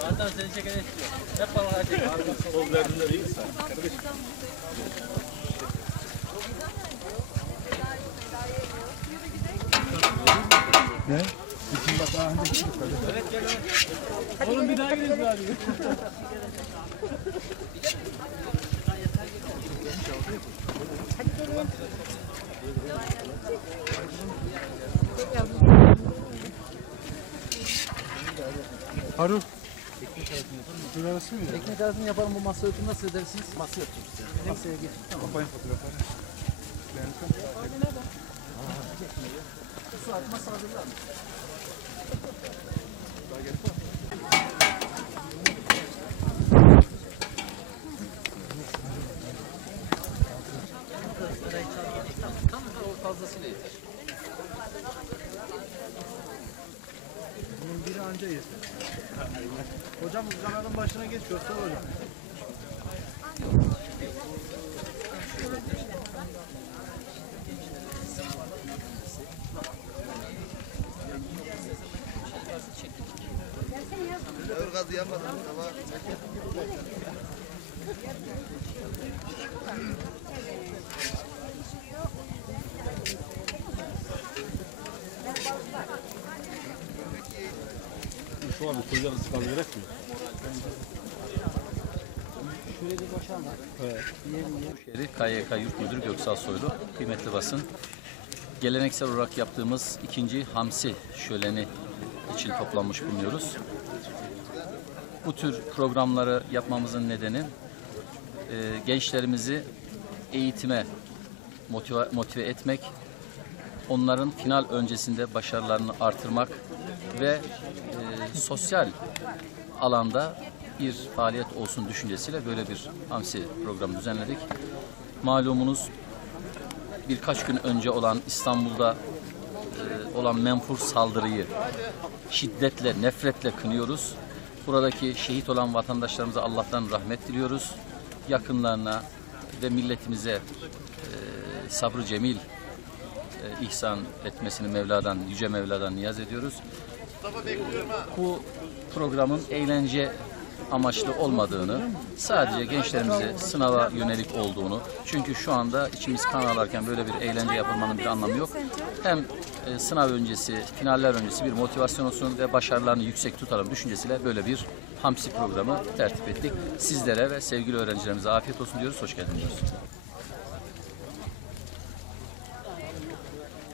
Zaten seni çeken istiyor. Hep balığa çek. Poz verdiğinde iyi misin? Ne? İçin bak daha önce çıktık hadi. Oğlum bir daha gidelim abi. Harun. Şurası arası mı? Ekmek arasını yapalım bu masa örtümü nasıl edersiniz? Masa örtümüz. Masaya geç. Tamam. Kapayın fotoğrafları. Su atma sağlıyorlar. Tam o fazlasıyla yeter. Bunun biri anca yeter. Hocam kanalın başına geçiyor sor hocam. Şu an koyacağız sıkalım gerek mi? Şöyle bir var. Şehri KYK Yurt Müdürü Göksal Soylu, kıymetli basın. Geleneksel olarak yaptığımız ikinci Hamsi şöleni için toplanmış bulunuyoruz. Bu tür programları yapmamızın nedeni e, gençlerimizi eğitime motive, motive etmek, onların final öncesinde başarılarını artırmak ve e, sosyal alanda bir faaliyet olsun düşüncesiyle böyle bir hamsi programı düzenledik. Malumunuz birkaç gün önce olan İstanbul'da e, olan menfur saldırıyı şiddetle, nefretle kınıyoruz. Buradaki şehit olan vatandaşlarımıza Allah'tan rahmet diliyoruz. Yakınlarına ve milletimize e, sabrı cemil e, ihsan etmesini Mevla'dan, Yüce Mevla'dan niyaz ediyoruz. Bu programın eğlence amaçlı olmadığını, sadece gençlerimize sınava yönelik olduğunu, çünkü şu anda içimiz kan ağlarken böyle bir eğlence yapılmanın bir anlamı yok. Hem e, sınav öncesi, finaller öncesi bir motivasyon olsun ve başarılarını yüksek tutalım düşüncesiyle böyle bir hamsi programı tertip ettik. Sizlere ve sevgili öğrencilerimize afiyet olsun diyoruz, hoş geldiniz.